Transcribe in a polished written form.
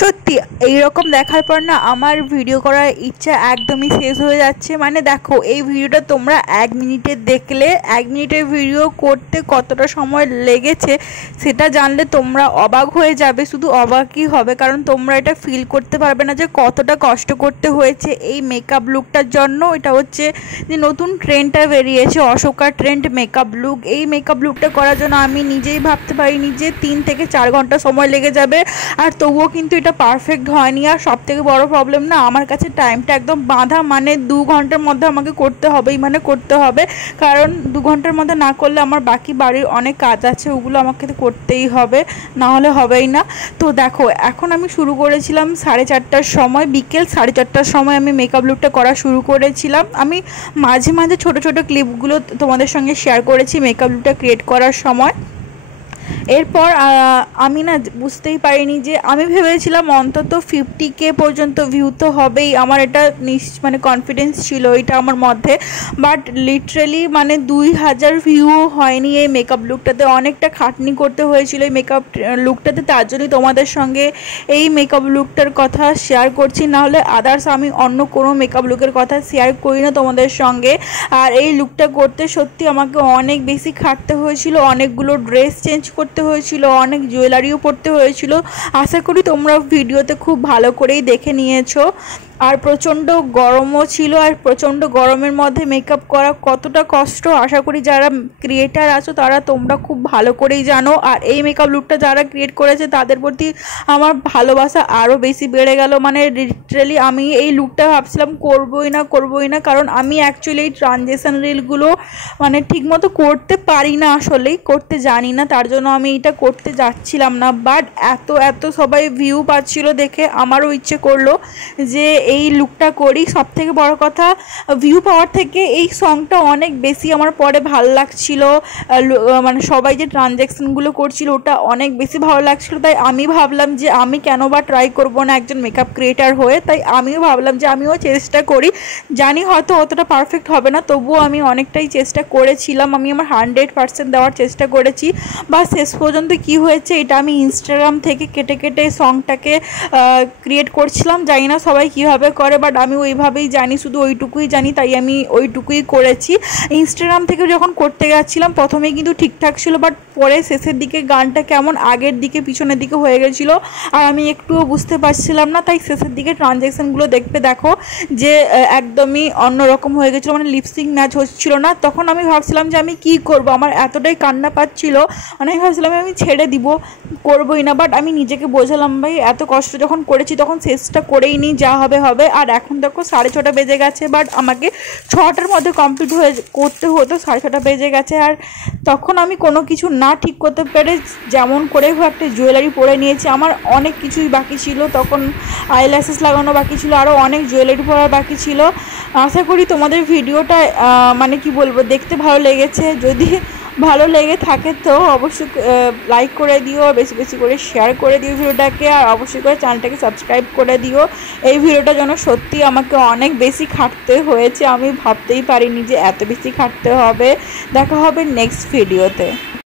সত্যি এইরকম দেখার পর না আমার ভিডিও করার ইচ্ছা একদমই শেষ হয়ে যাচ্ছে। মানে দেখো, এই ভিডিওটা তোমরা 1 মিনিটে দেখলে 1 মিনিটের ভিডিও করতে কতটা সময় লেগেছে সেটা জানলে তোমরা অবাক হয়ে যাবে। শুধু অবাকই হবে, কারণ তোমরা এটা ফিল করতে পারবে না যে কতটা কষ্ট করতে হয়েছে এই মেকআপ লুকটার জন্য। এটা হচ্ছে যে নতুন ট্রেন্ডটা বেরিয়েছে, অশোকা ট্রেন্ড মেকআপ লুক। এই মেকআপ লুকটা করার জন্য আমি নিজেই ভাবতে পারিনি যে 3 থেকে 4 ঘন্টা সময় লেগে যাবে, আর তবুও কিন্তু এটা পারফেক্ট হয়নি। আর সবথেকে বড় প্রবলেম না, আমার কাছে টাইমটা একদম বাঁধা, মানে 2 ঘন্টার মধ্যে আমাকে করতে হবেই, মানে করতে হবে। কারণ 2 ঘন্টার মধ্যে না করলে আমার বাকি বাড়ির অনেক কাজ আছে, ওগুলো আমাকে করতেই হবে, না হলে হবেই না। তো দেখো, এখন আমি শুরু করেছিলাম 4:30টার সময়, বিকেল 4:30টার সময় আমি মেকআপ লুকটা করা শুরু করেছিলাম। আমি মাঝে মাঝে ছোট ছোট ক্লিপগুলো তোমাদের সঙ্গে শেয়ার করেছি মেকআপ লুকটা ক্রিয়েট করার সময়। এরপর আমি না বুঝতেই পারিনি যে, আমি ভেবেছিলাম অন্তত 50K পর্যন্ত ভিউ তো হবেই, আমার এটা মানে কনফিডেন্স ছিল এটা আমার মধ্যে। বাট লিটারেলি মানে 2000 ভিউ হয়নি এই মেকআপ লুকটাতে। অনেকটা খাটনি করতে হয়েছিল এই মেকআপ লুকটাতে, তার জন্যই তোমাদের সঙ্গে এই মেকআপ লুকটার কথা শেয়ার করছি। নাহলে আদার্স আমি অন্য কোনো মেকআপ লুকের কথা শেয়ার করি না তোমাদের সঙ্গে। আর এই লুকটা করতে সত্যি আমাকে অনেক বেশি খাটতে হয়েছিল, অনেকগুলো ড্রেস চেঞ্জ করতে হয়েছিল, অনেক জুয়েলারিও পরতে হয়েছিল। আশা করি তোমরা ভিডিওতে খুব ভালো করেই দেখে নিয়েছো। আর প্রচণ্ড গরমও ছিল, আর প্রচণ্ড গরমের মধ্যে মেকআপ করা কতটা কষ্ট আশা করি যারা ক্রিয়েটার আছো তারা তোমরা খুব ভালো করেই জানো। আর এই মেকআপ লুকটা যারা ক্রিয়েট করেছে তাদের প্রতি আমার ভালোবাসা আরও বেশি বেড়ে গেল। মানে লিটারালি আমি এই লুকটা ভাবছিলাম করবোই না, কারণ আমি অ্যাকচুয়ালি এই ট্রানজেকশন রিলগুলো মানে ঠিকমতো করতে পারি না, আসলেই করতে জানি না, তার জন্য আমি এটা করতে যাচ্ছিলাম না। বাট এত সবাই ভিউ পাচ্ছিল দেখে আমারও ইচ্ছে করলো যে এই লুকটা করি। সব থেকে বড় কথা, ভিউ পাওয়ার থেকে এই সংটা অনেক বেশি আমার পরে ভালো লাগছিল। মানে সবাই যে ট্রানজ্যাকশনগুলো করছিল ওটা অনেক বেশি ভালো লাগছিল। তাই আমি ভাবলাম যে আমি কেন বা ট্রাই করবো না একজন মেকআপ ক্রিয়েটার হয়ে। তাই আমিও ভাবলাম যে আমিও চেষ্টা করি। জানি হয়তো অতটা পারফেক্ট হবে না, তবুও আমি অনেকটাই চেষ্টা করেছিলাম। আমি আমার 100% দেওয়ার চেষ্টা করেছি। বা শেষ পর্যন্ত কি হয়েছে এটা আমি ইনস্টাগ্রাম থেকে কেটে সংটাকে ক্রিয়েট করছিলাম। জানি না সবাই কীভাবে করে, বাট আমি ওইভাবেই জানি, শুধু ওইটুকুই জানি, তাই আমি ওইটুকুই করেছি। ইনস্টাগ্রাম থেকে যখন করতে যাচ্ছিলাম প্রথমেই কিন্তু ঠিকঠাক ছিল, বাট পরে শেষের দিকে গানটা কেমন আগের দিকে পিছনের দিকে হয়ে গেছিলো, আর আমি একটুও বুঝতে পারছিলাম না। তাই শেষের দিকে ট্রানজ্যাকশনগুলো দেখো যে একদমই অন্যরকম হয়ে গেছিলো, মানে লিপসিং ম্যাচ হচ্ছিল না। তখন আমি ভাবছিলাম যে আমি কি করব, আমার এতটাই কান্না পাচ্ছিল, মানে আমি ভাবছিলাম আমি ছেড়ে দিব, করবোই না। বাট আমি নিজেকে বোঝালাম ভাই এত কষ্ট যখন করেছি তখন শেষটা করেই নিই, যা হবে হবে। আর এখন দেখো 6:30 বেজে গেছে, বাট আমাকে 6টার মধ্যে কমপ্লিট করতে হতো, 6:30 বেজে গেছে। আর তখন আমি কোনো কিছু না ঠিক করতে পেরে যেমন করে একটা জুয়েলারি পরে নিয়েছি। আমার অনেক কিছুই বাকি ছিল, তখন আইল্যাশেস লাগানো বাকি ছিল, আরও অনেক জুয়েলারি পরা বাকি ছিল। আশা করি তোমাদের ভিডিওটা মানে কি বলবো, দেখতে ভালো লেগেছে। যদি ভালো লেগে থাকে তো অবশ্যই লাইক করে দিও, বেশি বেশি করে শেয়ার করে দিও ভিডিওটাকে, আর অবশ্যই করে চ্যানেলটাকে সাবস্ক্রাইব করে দিও। এই ভিডিওটা যেন সত্যি আমাকে অনেক বেশি খাটতে হয়েছে, আমি ভাবতেই পারিনি যে এত বেশি খাটতে হবে। দেখা হবে নেক্সট ভিডিওতে।